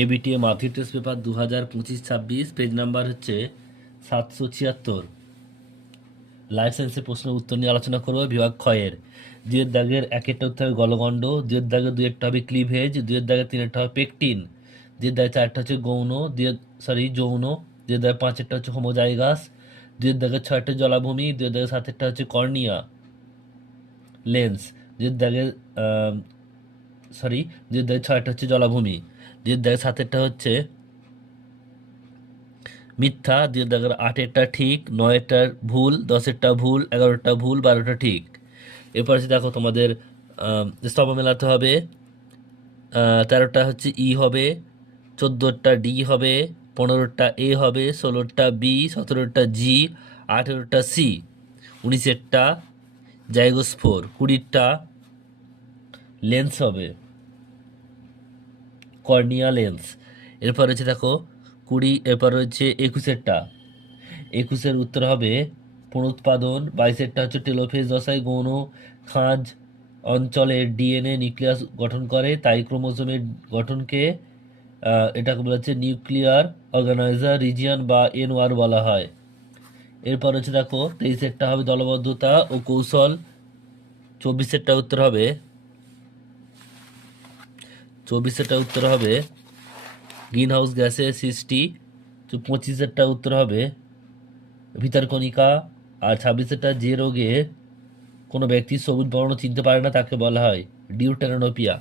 ABTA মাথি test paper 2025-26, page number হচ্ছে 776। Life সায়েন্সের প্রশ্নের উত্তর নিয়ে আলোচনা করবো। বিভাগ ক্ষয়ের দুয়ের দাগের একেরটা উত্তর হবে গলগণ্ড, দুয়ের দাগের দুয়েরটা হবে ক্লিভেজ, দুয়ের দাগের তিনেরটা হবে পেকটিন, দুয়ের দাগের চারটা হচ্ছে যৌন, দুয়ের দাগের পাঁচেরটা হচ্ছে হোমোজাইগাস, দুয়ের দাগের ছয়টা জলাভূমি, দুয়ের দাগের সাতেরটা হচ্ছে কর্নিয়া লেন্স, দুয়ের দাগের সরি দুয়ের দাগের ছয়টা হচ্ছে জলাভূমি, দুয়ের দাগের সাতেরটা হচ্ছে মিথ্যা, দুয়ের দাগের আটেরটা ঠিক, নয়েরটা ভুল, দশেরটা ভুল, এগারোটা ভুল, বারোটা ঠিক। এরপর হচ্ছে দেখো তোমাদের স্তম্ভ মেলাতে হবে। 13টা হচ্ছে ই হবে, 14টা ডি হবে, 15টা এ হবে, 16টা বি, 17টা জি, 18টা সি, 19এরটা জাইগোস্পোর, 20টা লেন্স হবে, কর্নিয়া লেন্স। এরপর হচ্ছে দেখো এরপর হচ্ছে 21এরটা, 21এর উত্তর হবে পুনরুৎপাদন, 22এরটা হচ্ছে টেলোফেজ দশায় গৌণ খাঁজ অঞ্চলের ডিএনএ নিউক্লিয়াস গঠন করে, তাই ক্রোমোজোমের গঠনকে এটাকে বলা হচ্ছে নিউক্লিয়ার অর্গানাইজার রিজিয়ন বা এনওয়ার বলা হয়। এরপর হচ্ছে দেখো 23এরটা হবে দলবদ্ধতা ও কৌশল, 24এরটা উত্তর হবে 24এরটা উত্তর হবে গ্রিন হাউস গ্যাসের সৃষ্টি, 25এরটা উত্তর হবে ভিতরকণিকা, আর 26এরটা যে রোগে কোনো ব্যক্তি সবুজ বর্ণ চিনতে পারে না তাকে বলা হয় ডিউটেরানোপিয়া।